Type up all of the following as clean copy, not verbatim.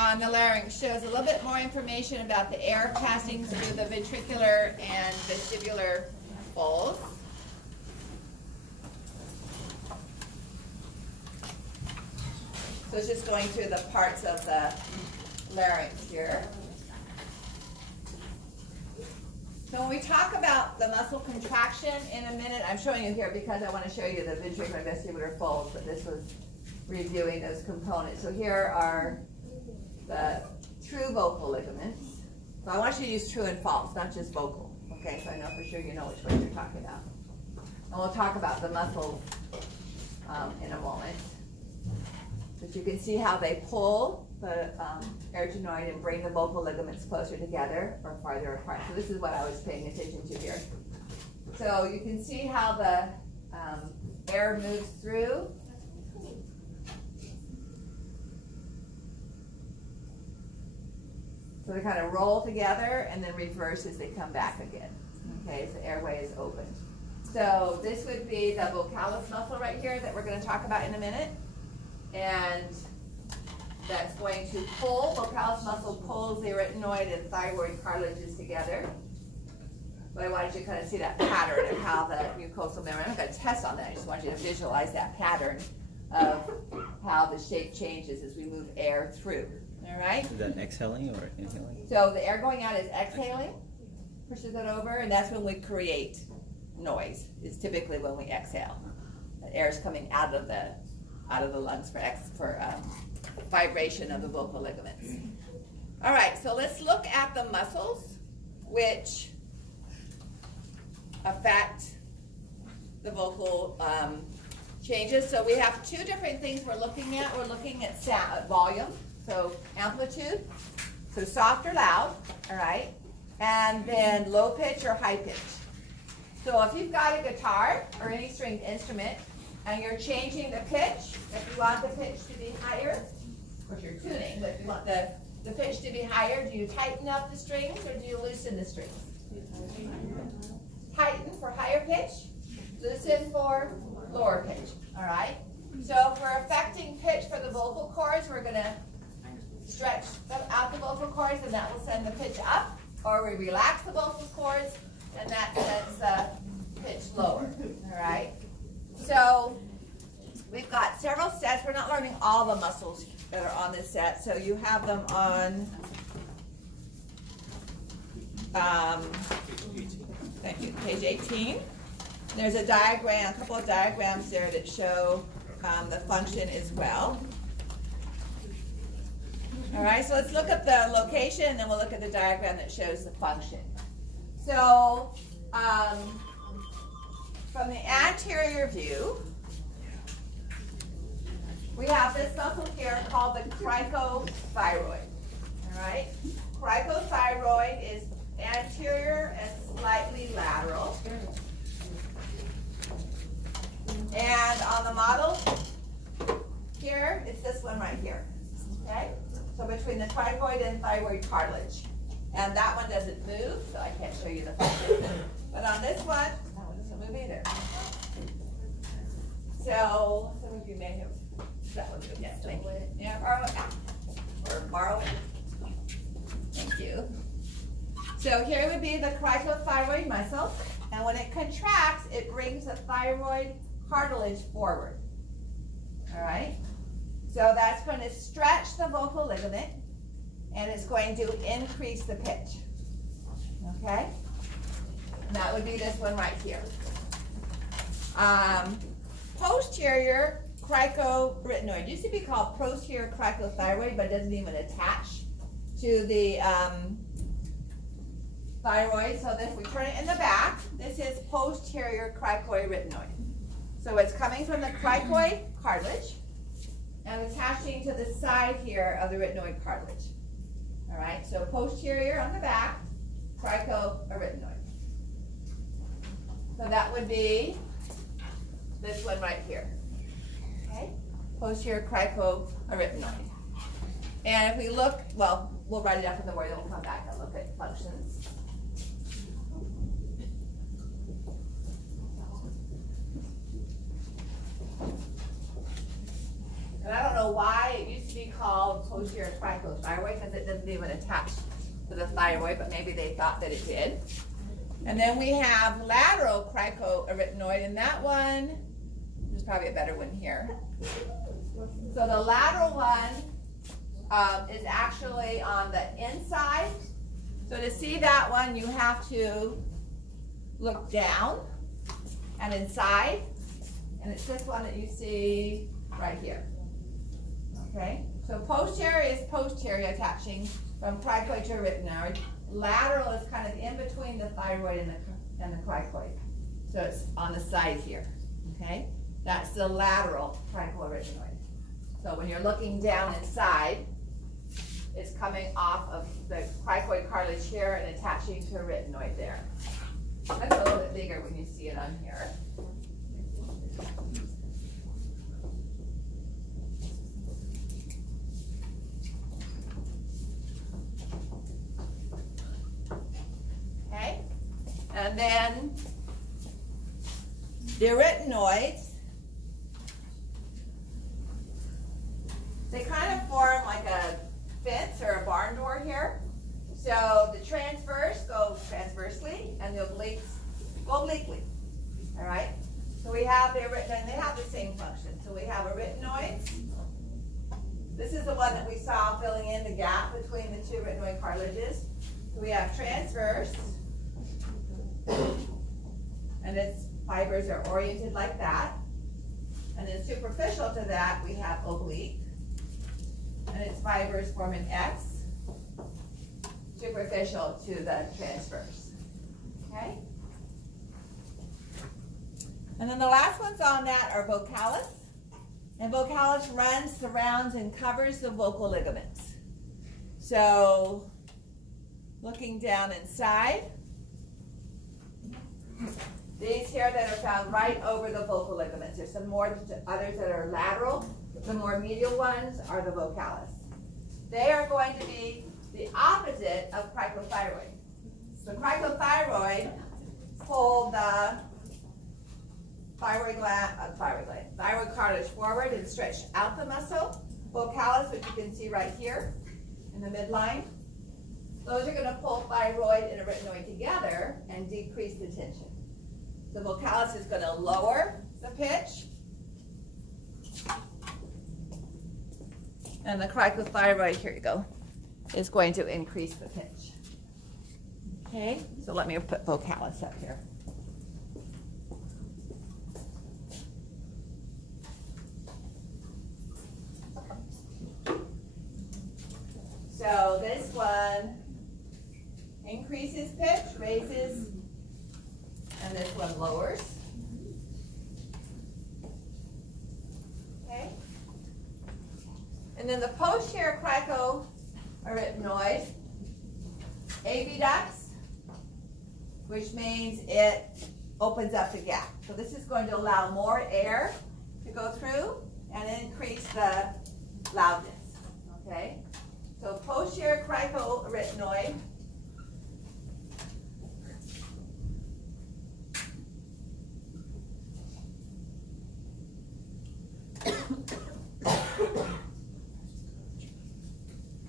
on the larynx shows a little bit more information about the air passing through the ventricular and vestibular folds. So it's just going through the parts of the larynx here. So when we talk about the muscle contraction in a minute, I'm showing you here because I want to show you the ventricular and vestibular folds, but this was reviewing those components. So here are the true vocal ligaments. So I want you to use true and false, not just vocal. Okay, so I know for sure you know which one you're talking about. And we'll talk about the muscles in a moment. But you can see how they pull the aeruginoid and bring the vocal ligaments closer together or farther apart. So this is what I was paying attention to here. So you can see how the air moves through. So they kind of roll together and then reverse as they come back again. Okay, so the airway is opened. So this would be the vocalis muscle right here that we're going to talk about in a minute. And that's going to pull, vocalis muscle pulls the arytenoid and thyroid cartilages together. But I wanted you to kind of see that pattern of how the mucosal membrane, I'm not going to test on that, I just want you to visualize that pattern of how the shape changes as we move air through. All right? Is that exhaling or inhaling? So the air going out is exhaling, pushes it over, and that's when we create noise, is typically when we exhale. The air is coming out of the lungs for vibration of the vocal ligaments. All right, so let's look at the muscles which affect the vocal changes. So we have two different things we're looking at. We're looking at sound, volume, so amplitude, so soft or loud, all right, and then low pitch or high pitch. So if you've got a guitar or any stringed instrument, and you're changing the pitch, if you want the pitch to be higher, of course you're tuning, but if you want the pitch to be higher, do you tighten up the strings or do you loosen the strings? Tighten for higher pitch, loosen for lower pitch, all right? So if we're affecting pitch for the vocal cords, we're going to stretch out the vocal cords and that will send the pitch up, or we relax the vocal cords and that sends the pitch lower, all right? So we've got several sets. We're not learning all the muscles that are on this set. So you have them on thank you, page 18. There's a diagram, a couple of diagrams there that show the function as well. All right, so let's look at the location and then we'll look at the diagram that shows the function. So from the anterior view, we have this muscle here called the cricothyroid. All right? Cricothyroid is anterior and slightly lateral. And on the model here, it's this one right here. Okay? So between the cricoid and thyroid cartilage. And that one doesn't move, so I can't show you the function. But on this one, that one doesn't move either. So some of you may have that one. Yes, thank you. Yeah, borrow it. Or borrow it. Thank you. So here would be the cricothyroid muscle, and when it contracts, it brings the thyroid cartilage forward. All right. So that's going to stretch the vocal ligament, and it's going to increase the pitch. Okay. And that would be this one right here. Posterior cricoarytenoid. It used to be called posterior cricothyroid, but it doesn't even attach to the thyroid. So if we turn it in the back, this is posterior cricoarytenoid. So it's coming from the cricoid cartilage and attaching to the side here of the arytenoid cartilage. All right, so posterior on the back, cricoarytenoid. So that would be this one right here. Okay, posterior cricoarytenoid. And if we look, well, we'll write it up in the word, then we'll come back and look at functions. And I don't know why it used to be called posterior cricothyroid because it doesn't even attach to the thyroid, but maybe they thought that it did. And then we have lateral cricoarytenoid, and that one, there's probably a better one here. So the lateral one is actually on the inside. So to see that one, you have to look down and inside. And it's this one that you see right here. Okay? So posterior is posterior attaching from cricoid to arytenoid. Lateral is kind of in between the thyroid and the cricoid. So it's on the side here. Okay? That's the lateral cricoarytenoid. So when you're looking down inside, it's coming off of the cricoid cartilage here and attaching to arytenoid there. That's a little bit bigger when you see it on here. Okay, and then the arytenoids, they kind of form like a fence or a barn door here. So the transverse go transversely and the obliques go obliquely. All right? So we have the arytenoid, and they have the same function. So we have arytenoids. This is the one that we saw filling in the gap between the two arytenoid cartilages. So we have transverse, and its fibers are oriented like that. And then superficial to that, we have oblique, and its fibers form an X, superficial to the transverse. Okay? And then the last ones on that are vocalis. And vocalis runs, surrounds, and covers the vocal ligaments. So, looking down inside, these here that are found right over the vocal ligaments. There's some more others that are lateral. The more medial ones are the vocalis. They are going to be the opposite of cricothyroid. So cricothyroid pull the thyroid cartilage forward and stretch out the muscle. Vocalis, which you can see right here in the midline, those are going to pull thyroid and arytenoid together and decrease the tension. The vocalis is going to lower the pitch, and the cricothyroid, here you go, is going to increase the pitch. Okay, so let me put vocalis up here. So this one increases pitch, raises, and this one lowers. Okay. And then the posterior cricoarytenoid, abducts, which means it opens up the gap. So this is going to allow more air to go through and increase the loudness. Okay. So posterior cricoarytenoid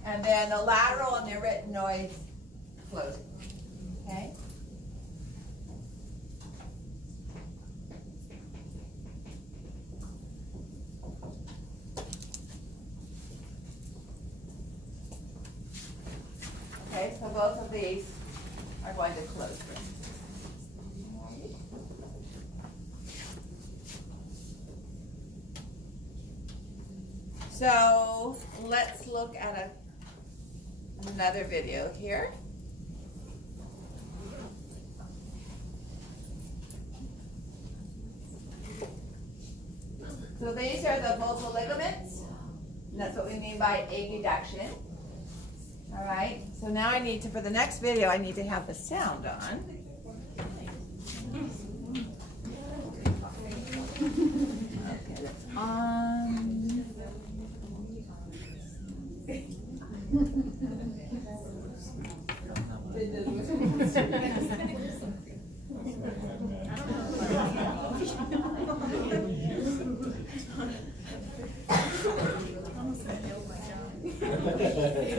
and then the lateral and the arytenoids closing. Okay? Okay, so both of these are going to close. So let's look at another video here. So these are the vocal ligaments, and that's what we mean by abduction. All right, so now I need to, for the next video, I need to have the sound on. Okay, that's on. I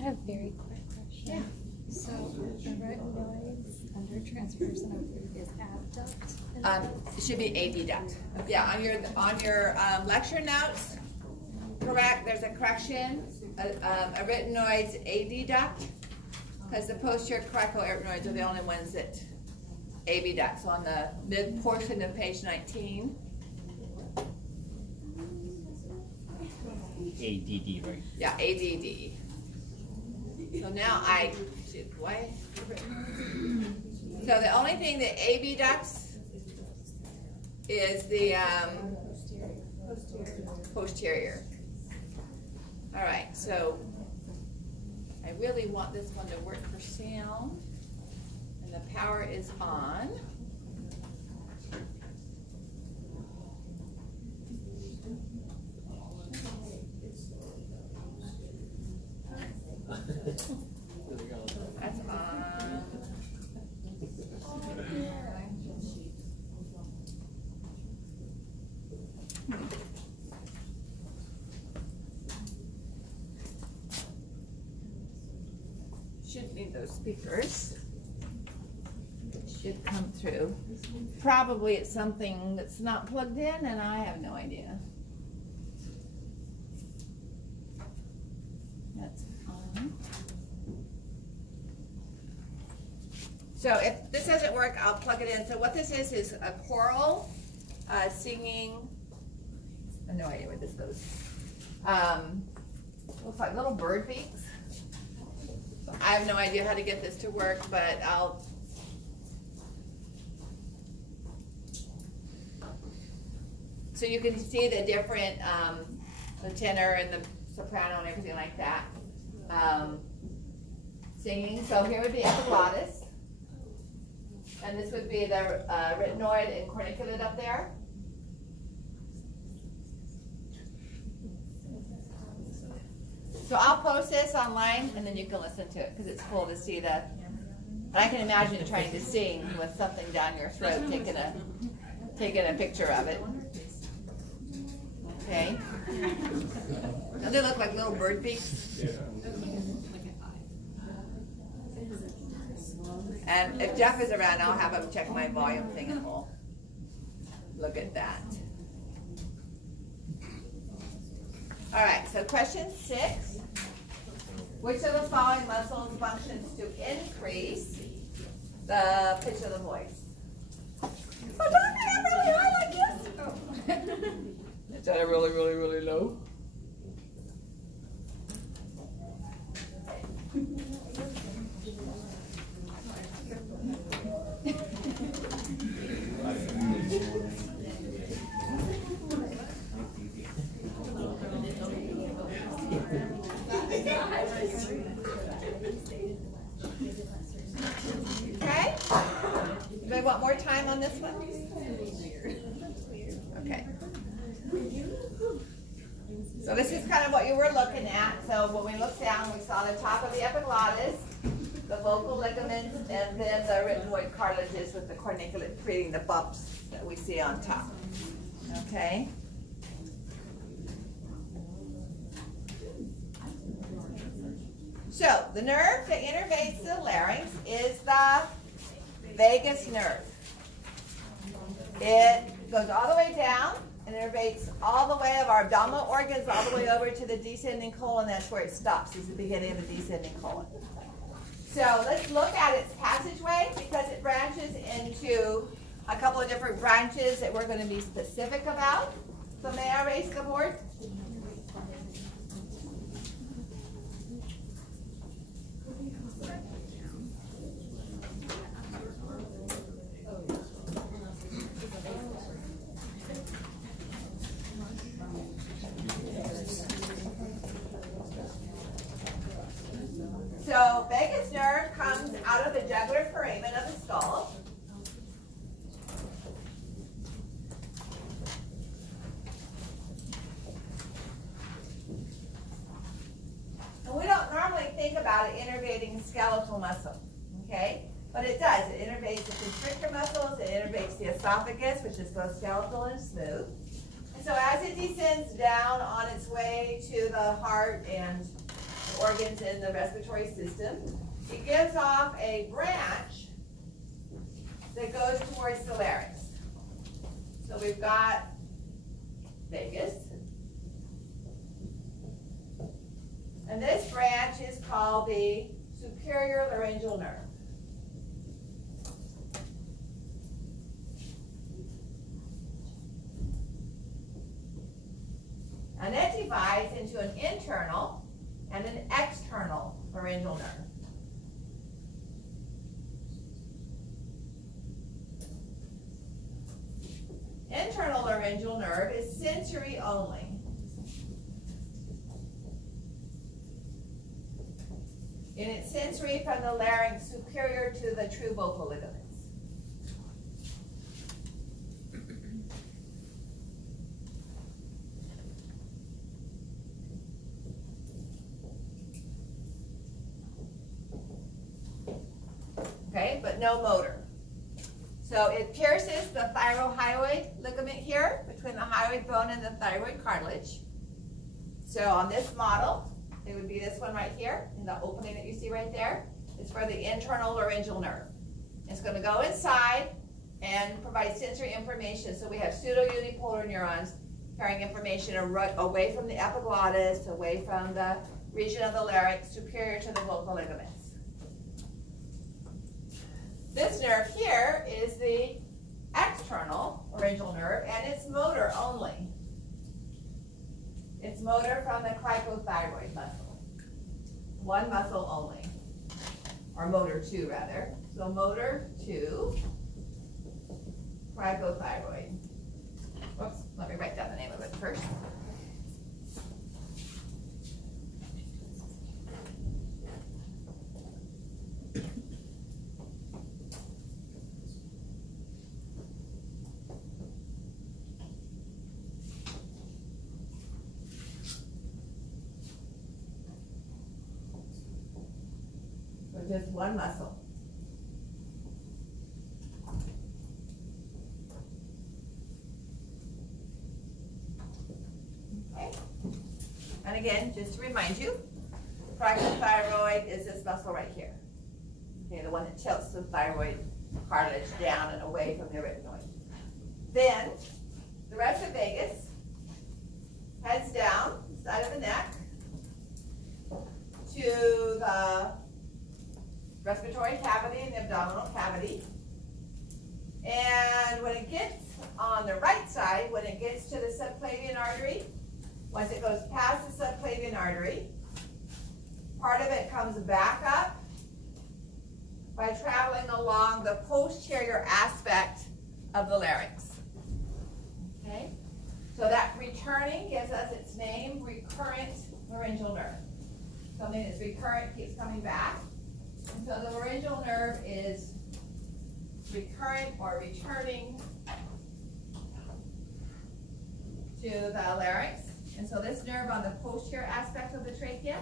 have a very quick question. Yeah. So the retinoids under transverse is abduct. It should be AD duct. Yeah, on your lecture notes, correct. There's a correction. A retinoid's AD duct, because the posterior cricoarytenoids are the only ones that AB duct. So on the mid portion of page 19. ADD, right? Yeah, ADD. So now why? So the only thing that AB ducts is the posterior. All right, so I really want this one to work for sound, and the power is on. That's on. Should need those speakers. Should come through. Probably it's something that's not plugged in, and I have no idea. That's on. So if this doesn't work, I'll plug it in. So what this is a choral singing. I have no idea what this does. Looks like little bird beaks. So I have no idea how to get this to work, but I'll. So you can see the different, the tenor and the soprano and everything like that. Singing. So here would be epiglottis. And this would be the retinoid and corniculate up there. So I'll post this online, and then you can listen to it, because it's cool to see the. And I can imagine trying to sing with something down your throat, taking a picture of it. Okay. Don't they look like little bird beaks? And if Jeff is around, I'll have him check my volume thing, and we'll look at that. All right, so question 6. Which of the following muscles functions to increase the pitch of the voice? Oh, don't I have really high like this? Is that a really, really, really low? Okay. Anybody want more time on this one? Okay. So this is kind of what you were looking at. So when we looked down, we saw the top of the epiglottis, the vocal ligaments, and then the retinoid cartilages with the corniculate creating the bumps that we see on top. Okay. So the nerve that innervates the larynx is the vagus nerve. It goes all the way down and innervates all the way of our abdominal organs all the way over to the descending colon. That's where it stops. It's the beginning of the descending colon. So let's look at its passageway, because it branches into a couple of different branches that we're going to be specific about. So may I raise the board? So vagus nerve comes out of the jugular foramen of the skull. And we don't normally think about it innervating skeletal muscle, okay? But it does. It innervates the constrictor muscles. It innervates the esophagus, which is both skeletal and smooth. And so as it descends down on its way to the heart and the organs in the respiratory system, it gives off a branch that goes towards the larynx. So we've got vagus. And this branch is called the superior laryngeal nerve. And it divides into an internal and an external laryngeal nerve. Internal laryngeal nerve is sensory only. And it's sensory from the larynx superior to the true vocal ligaments. Okay, but no motor. So it pierces the thyrohyoid ligament here between the hyoid bone and the thyroid cartilage. So on this model, it would be this one right here, in the opening that you see right there. It's for the internal laryngeal nerve. It's going to go inside and provide sensory information. So we have pseudo-unipolar neurons carrying information away from the epiglottis, away from the region of the larynx, superior to the vocal ligaments. This nerve here is the external laryngeal nerve, and it's motor only. It's motor from the cricothyroid muscle. One muscle only, or motor 2 rather. So motor 2, cricothyroid. Whoops, let me write down the name of it first. Just one muscle. Okay. And again, just to remind you, cricothyroid is this muscle right here. Okay, the one that tilts the thyroid cartilage down and away from the arytenoid. Then, the rest of vagus heads down the side of the neck to the respiratory cavity and the abdominal cavity. And when it gets on the right side, when it gets to the subclavian artery, once it goes past the subclavian artery, part of it comes back up by traveling along the posterior aspect of the larynx. Okay? So that returning gives us its name, recurrent laryngeal nerve. Something that's recurrent keeps coming back. And so the laryngeal nerve is recurrent or returning to the larynx. And so this nerve on the posterior aspect of the trachea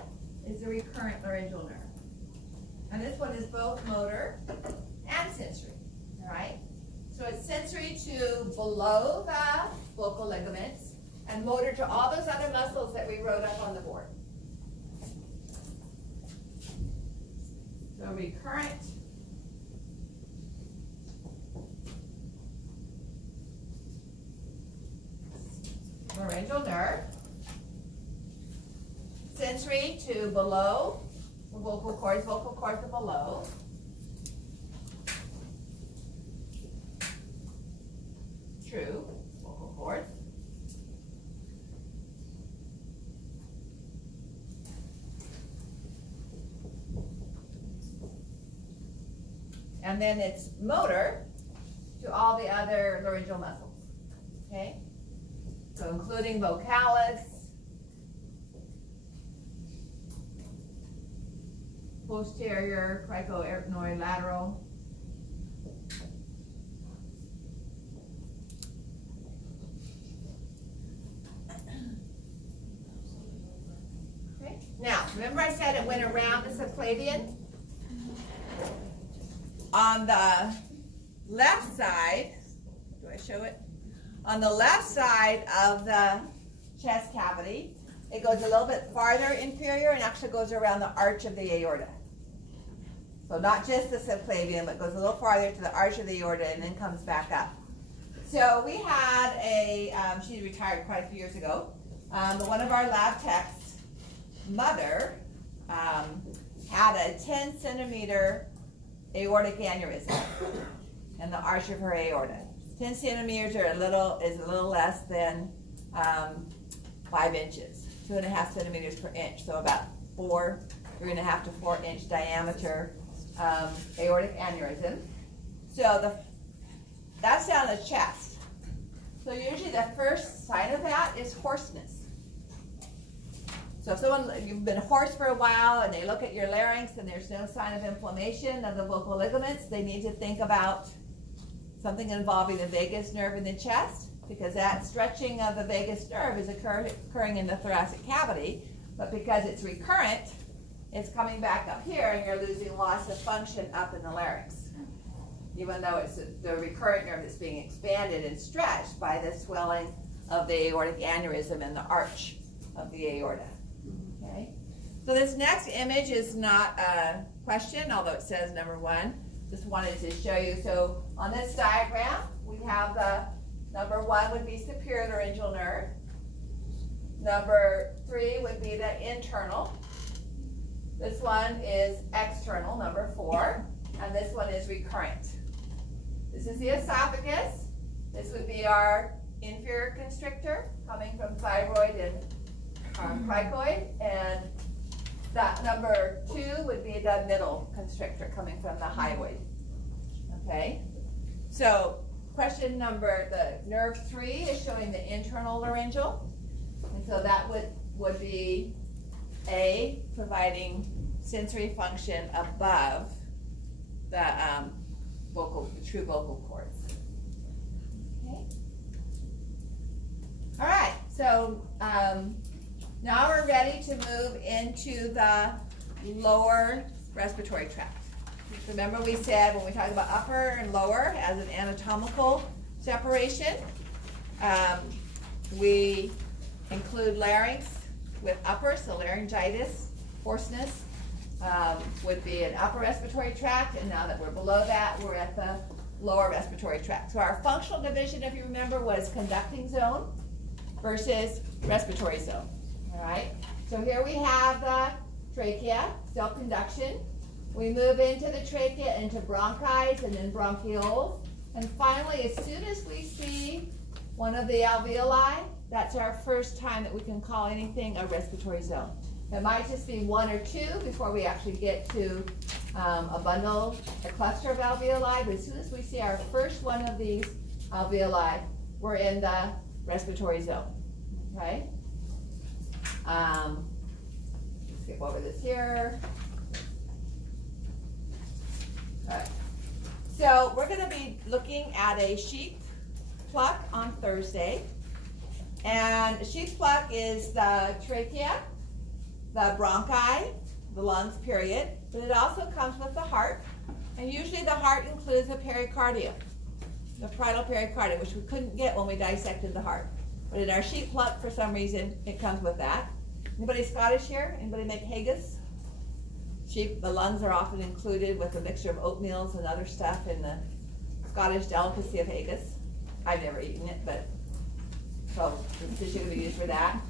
is the recurrent laryngeal nerve. And this one is both motor and sensory, all right? So it's sensory to below the vocal ligaments and motor to all those other muscles that we wrote up on the board. So recurrent laryngeal nerve, sensory to below the vocal cords are below. True, vocal cords. And then it's motor to all the other laryngeal muscles, okay? So including vocalis, posterior, cricoarytenoid, lateral. Okay. Now, remember I said it went around the subclavian? On the left side, do I show it? On the left side of the chest cavity, it goes a little bit farther inferior and actually goes around the arch of the aorta. So not just the subclavian, but goes a little farther to the arch of the aorta and then comes back up. So we had she retired quite a few years ago, but one of our lab techs' mother had a 10 centimeter aortic aneurysm in the arch of her aorta. 10 centimeters is a little less than 5 inches, 2.5 centimeters per inch, so about 3.5 to 4 inch diameter aortic aneurysm. So that's down the chest. So usually the first sign of that is hoarseness. So if you've been hoarse for a while and they look at your larynx and there's no sign of inflammation of the vocal ligaments, they need to think about something involving the vagus nerve in the chest, because that stretching of the vagus nerve is occurring in the thoracic cavity, but because it's recurrent, it's coming back up here and you're losing loss of function up in the larynx, even though it's the recurrent nerve that's being expanded and stretched by the swelling of the aortic aneurysm in the arch of the aorta. Okay? So this next image is not a question, although it says number 1. Just wanted to show you. So on this diagram, we have the number 1 would be superior laryngeal nerve. Number 3 would be the internal. This one is external, number 4. And this one is recurrent. This is the esophagus. This would be our inferior constrictor coming from thyroid and cricoid. And that number 2 would be the middle constrictor coming from the hyoid. Okay? So question the nerve 3 is showing the internal laryngeal. And so that would be A, providing sensory function above the true vocal cords. Okay? All right, so now we're ready to move into the lower respiratory tract. Remember we said when we talk about upper and lower as an anatomical separation, we include larynx with upper, so laryngitis, hoarseness would be an upper respiratory tract, and now that we're below that, we're at the lower respiratory tract. So our functional division, if you remember, was conducting zone versus respiratory zone. All right, so here we have the trachea, still conduction. We move into the trachea, into bronchi, and then bronchioles. And finally, as soon as we see one of the alveoli, that's our first time that we can call anything a respiratory zone. It might just be 1 or 2 before we actually get to a cluster of alveoli, but as soon as we see our first one of these alveoli, we're in the respiratory zone. Okay? Skip over this here. All right. So we're going to be looking at a sheath pluck on Thursday. And a sheath pluck is the trachea, the bronchi, the lungs, period. But it also comes with the heart. And usually the heart includes the pericardium, the parietal pericardium, which we couldn't get when we dissected the heart. But in our sheath pluck, for some reason, it comes with that. Anybody Scottish here? Anybody make haggis? The lungs are often included with a mixture of oatmeals and other stuff in the Scottish delicacy of haggis. I've never eaten it, but so the tissue can be used for that.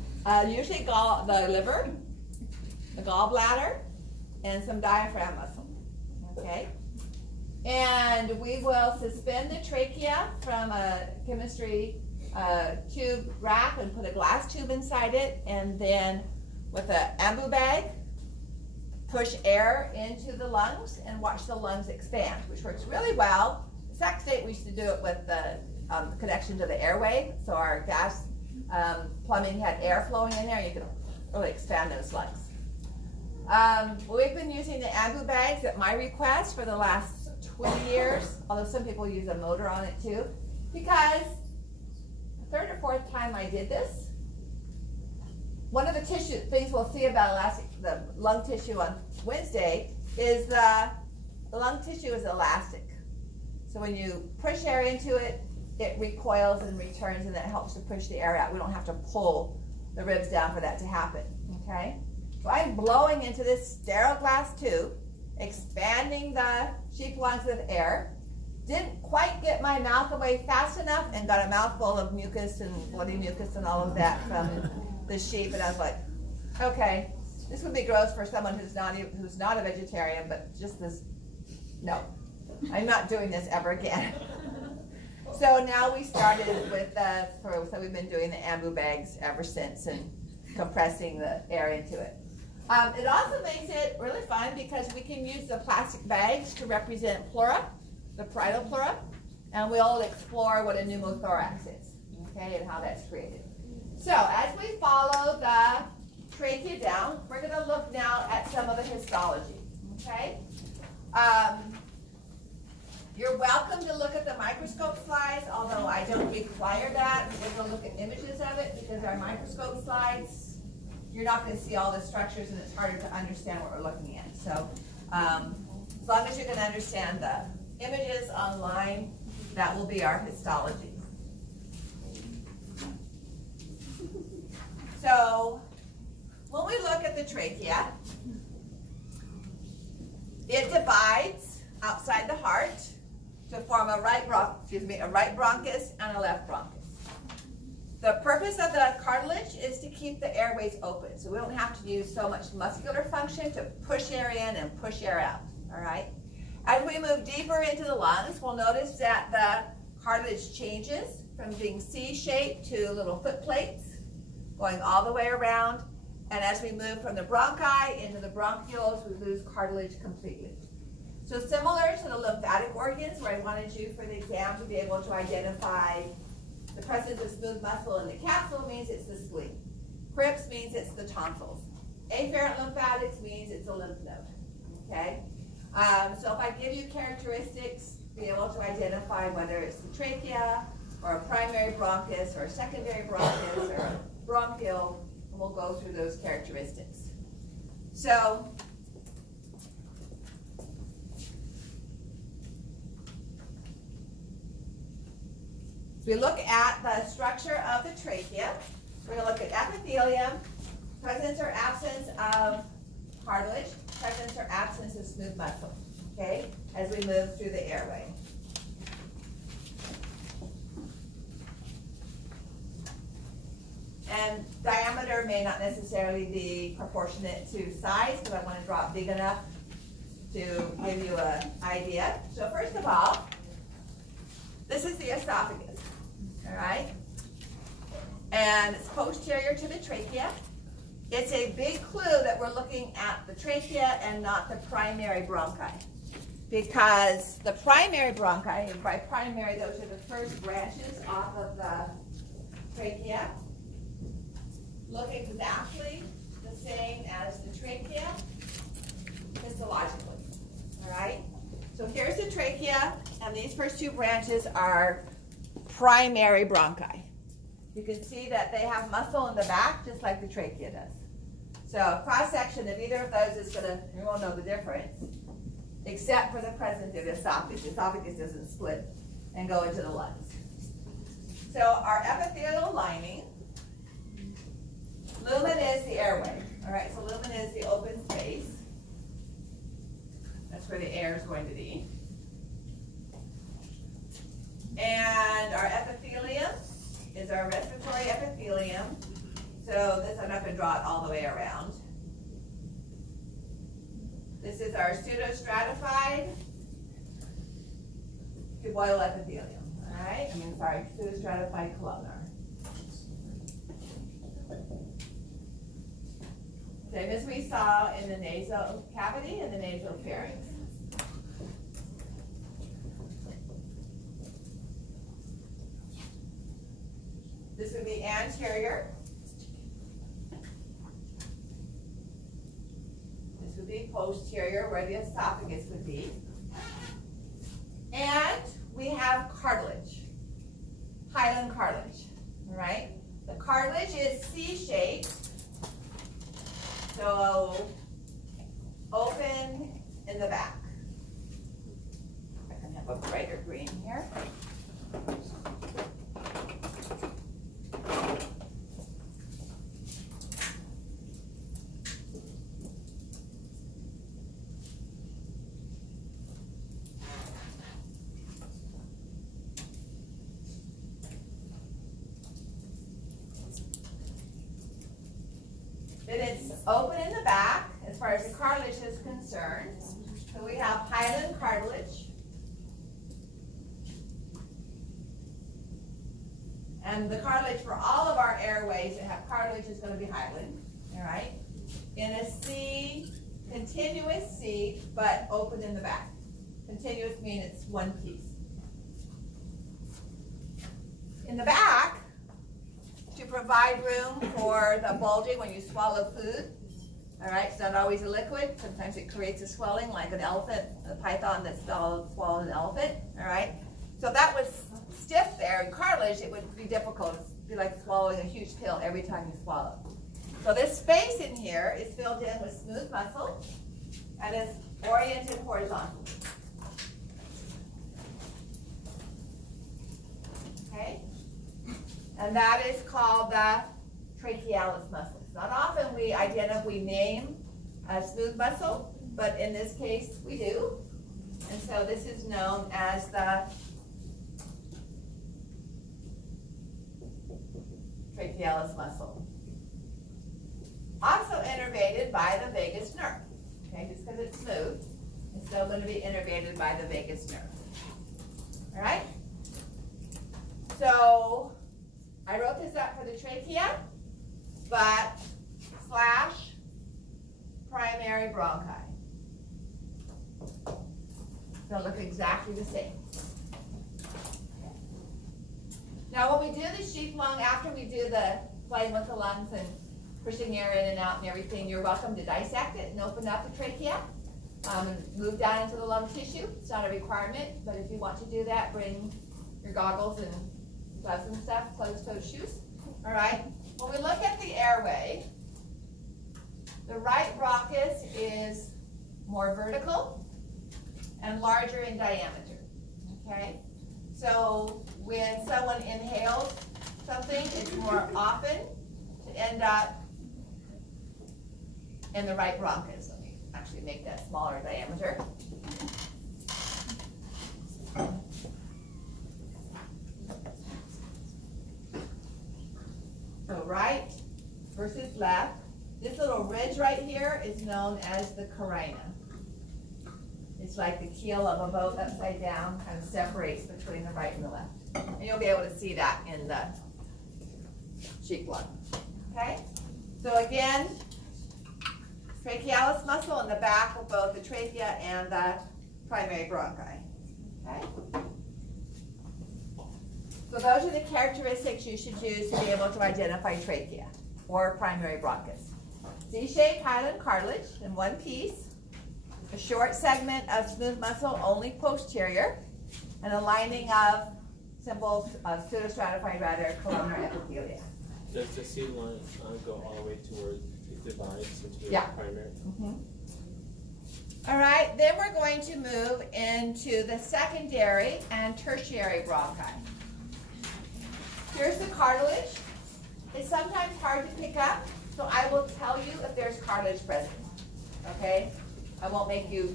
Usually the liver, the gallbladder, and some diaphragm muscle. Okay? And we will suspend the trachea from a chemistry tube wrap and put a glass tube inside it, and then with an ambu bag, push air into the lungs and watch the lungs expand, which works really well. In Sac State, we used to do it with the connection to the airway, so our gas plumbing had air flowing in there, and you could really expand those lungs. We've been using the ambu bags at my request for the last 20 years, although some people use a motor on it too, because the 3rd or 4th time I did this, one of the things we'll see about the lung tissue on Wednesday is the lung tissue is elastic. So when you push air into it, it recoils and returns, and that helps to push the air out. We don't have to pull the ribs down for that to happen, okay? So I'm blowing into this sterile glass tube, expanding the sheep lungs with air. Didn't quite get my mouth away fast enough and got a mouthful of mucus and bloody mucus and all of that from the sheep, and I was like, okay, this would be gross for someone who's not a vegetarian, but just this, no, I'm not doing this ever again. So now we started with so we've been doing the ambu bags ever since and compressing the air into it. It also makes it really fun because we can use the plastic bags to represent pleura, the parietal pleura, and we'll explore what a pneumothorax is, okay, and how that's created. So as we follow the trachea down, we're going to look now at some of the histology, okay? You're welcome to look at the microscope slides, although I don't require that. We're going to look at images of it because our microscope slides, you're not going to see all the structures and it's harder to understand what we're looking at. So as long as you can understand the images online, that will be our histology. So when we look at the trachea, it divides outside the heart to form a right bronchus and a left bronchus. The purpose of the cartilage is to keep the airways open, so we don't have to use so much muscular function to push air in and push air out, all right? As we move deeper into the lungs, we'll notice that the cartilage changes from being C-shaped to little foot plates, going all the way around, and as we move from the bronchi into the bronchioles, we lose cartilage completely. So similar to the lymphatic organs, where I wanted you for the exam to be able to identify the presence of smooth muscle in the capsule means it's the spleen. Crypts means it's the tonsils. Afferent lymphatics means it's a lymph node, okay? So if I give you characteristics, be able to identify whether it's the trachea or a primary bronchus or a secondary bronchus or a bronchial, and we'll go through those characteristics. So we look at the structure of the trachea. We're going to look at epithelium, presence or absence of cartilage, presence or absence of smooth muscle, okay, as we move through the airway. And diameter may not necessarily be proportionate to size, because I want to draw it big enough to give you an idea. So first of all, this is the esophagus. All right, and it's posterior to the trachea. It's a big clue that we're looking at the trachea and not the primary bronchi, because the primary bronchi, and by primary those are the first branches off of the trachea, look exactly the same as the trachea histologically. All right, so here's the trachea, and these first two branches are primary bronchi. You can see that they have muscle in the back just like the trachea does. So a cross-section of either of those is going to, you won't know the difference, except for the presence of the esophagus. The esophagus doesn't split and go into the lungs. So our epithelial lining, lumen is the airway. All right, so lumen is the open space. That's where the air is going to be. And our epithelium is our respiratory epithelium. So this, I'm not going to draw it all the way around. This is our pseudostratified cuboidal epithelium. All right, pseudostratified columnar. Same as we saw in the nasal cavity and the nasal pharynx. This would be anterior. This would be posterior, where the esophagus would be. And we have cartilage, hyaline cartilage, all right? The cartilage is C-shaped, so open in the back. I can have a brighter green here. Then it's open in the back as far as the cartilage is concerned. So we have hyaline cartilage. And the cartilage for all of our airways that have cartilage is going to be hyaline. All right? In a C, continuous C, but open in the back. Continuous means it's one piece. In the back, to provide room for the bulging when you swallow food. All right, it's not always a liquid. Sometimes it creates a swelling like an elephant, a python that swallowed an elephant. All right, so if that was stiff there in cartilage, it would be difficult. It'd be like swallowing a huge pill every time you swallow. So this space in here is filled in with smooth muscle and is oriented horizontally. Okay? And that is called the trachealis muscle. It's not often we name a smooth muscle, but in this case we do. And so this is known as the trachealis muscle. Also innervated by the vagus nerve. Okay, just because it's smooth, it's still going to be innervated by the vagus nerve. All right? So I wrote this up for the trachea, but / primary bronchi. They'll look exactly the same. Now when we do the sheath lung, after we do the playing with the lungs and pushing air in and out and everything, you're welcome to dissect it and open up the trachea and move down into the lung tissue. It's not a requirement, but if you want to do that, bring your goggles and gloves and stuff, closed-toed shoes. All right. When we look at the airway, the right bronchus is more vertical and larger in diameter. Okay. So when someone inhales something, it's more often to end up in the right bronchus. Let me actually make that smaller diameter. So right versus left. This little ridge right here is known as the carina. It's like the keel of a boat upside down, kind of separates between the right and the left. And you'll be able to see that in the cheek lung. Okay? So again, trachealis muscle in the back of both the trachea and the primary bronchi. Okay? So those are the characteristics you should use to be able to identify trachea or primary bronchus. C-shaped hyaline cartilage in one piece, a short segment of smooth muscle only posterior, and a lining of simple pseudostratified rather columnar epithelia. Does the C line go all the way towards it divides into the primary? Mm-hmm. All right, then we're going to move into the secondary and tertiary bronchi. Here's the cartilage. It's sometimes hard to pick up, so I will tell you if there's cartilage present, okay? I won't make you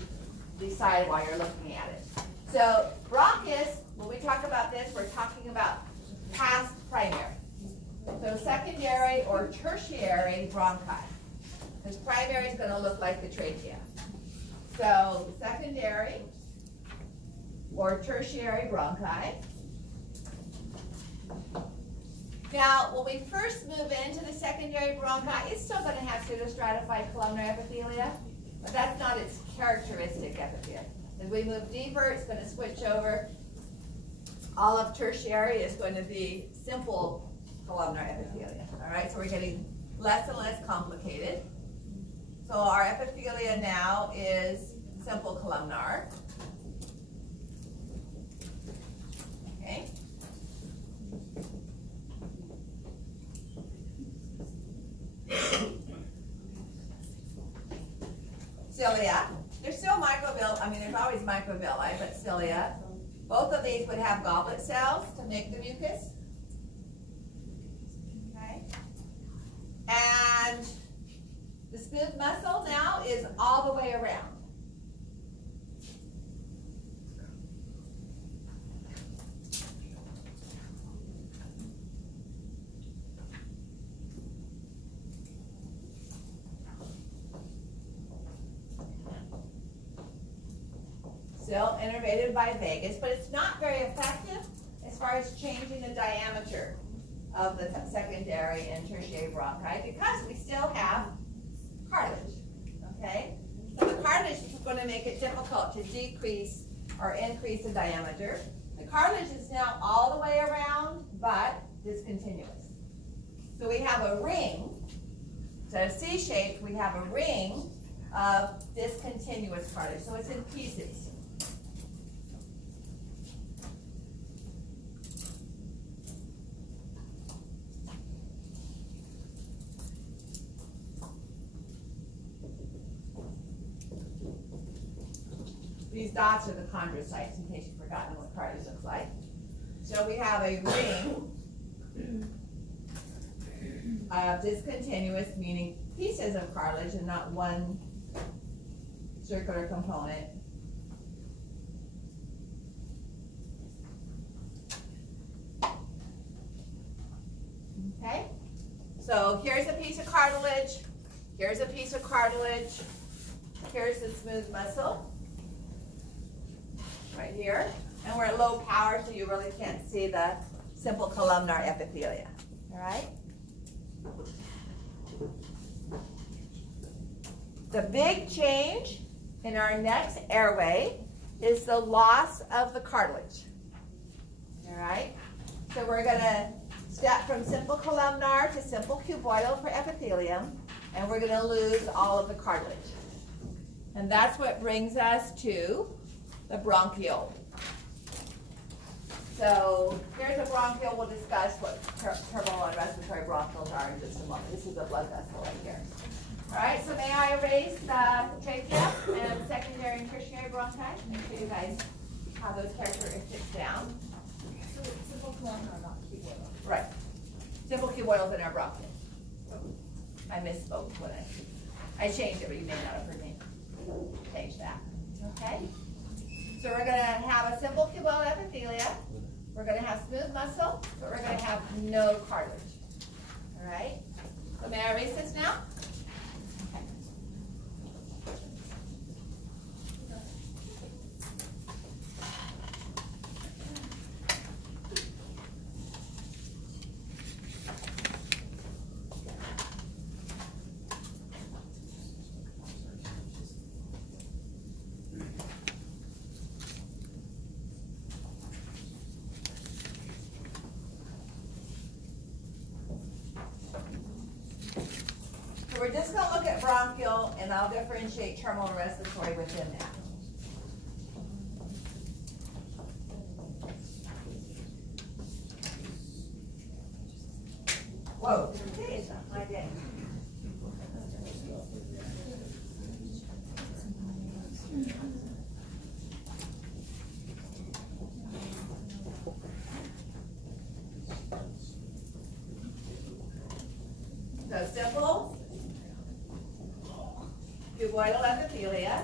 decide while you're looking at it. So bronchus, when we talk about this, we're talking about past primary. So secondary or tertiary bronchi. This primary is going to look like the trachea. So secondary or tertiary bronchi. Now, when we first move into the secondary bronchi, it's still going to have pseudostratified columnar epithelia, but that's not its characteristic epithelium. As we move deeper, it's going to switch over. All of tertiary is going to be simple columnar epithelia. All right, so we're getting less and less complicated. So our epithelia now is simple columnar. Okay. Cilia. There's still microvilli. I mean, there's always microvilli, but cilia. Both of these would have goblet cells to make the mucus. Okay. And the smooth muscle now is all the way around. still innervated by vagus, but it's not very effective as far as changing the diameter of the secondary and tertiary bronchi because we still have cartilage, okay? So the cartilage is going to make it difficult to decrease or increase the diameter. The cartilage is now all the way around, but discontinuous. So we have a ring, instead of C-shaped, we have a ring of discontinuous cartilage. So it's in pieces. These dots are the chondrocytes, in case you've forgotten what cartilage looks like. So we have a ring of discontinuous, meaning pieces of cartilage and not one circular component. Okay? So here's a piece of cartilage, here's a piece of cartilage, here's the smooth muscle. Right here, and we're at low power, so you really can't see the simple columnar epithelia. All right. The big change in our next airway is the loss of the cartilage. All right. So we're going to step from simple columnar to simple cuboidal for epithelium, and we're going to lose all of the cartilage. And that's what brings us to the bronchiole. So here's a bronchiole. We'll discuss what terminal and respiratory bronchioles are in just a moment. This is a blood vessel right here. All right, so may I erase the trachea and secondary and tertiary bronchi? Make sure you guys have those characteristics down. So simple columnar, not cuboidal. Right. Simple cuboidals in our bronchiole. I misspoke when I changed it, but you may not have heard me change that. Okay? So we're going to have a simple cuboidal epithelia. We're going to have smooth muscle, but we're going to have no cartilage. All right? So may I erase this now? Okay. We're just going to look at bronchial, and I'll differentiate terminal and respiratory within that. Whoa, today is not my day. So simple cuboidal epithelia.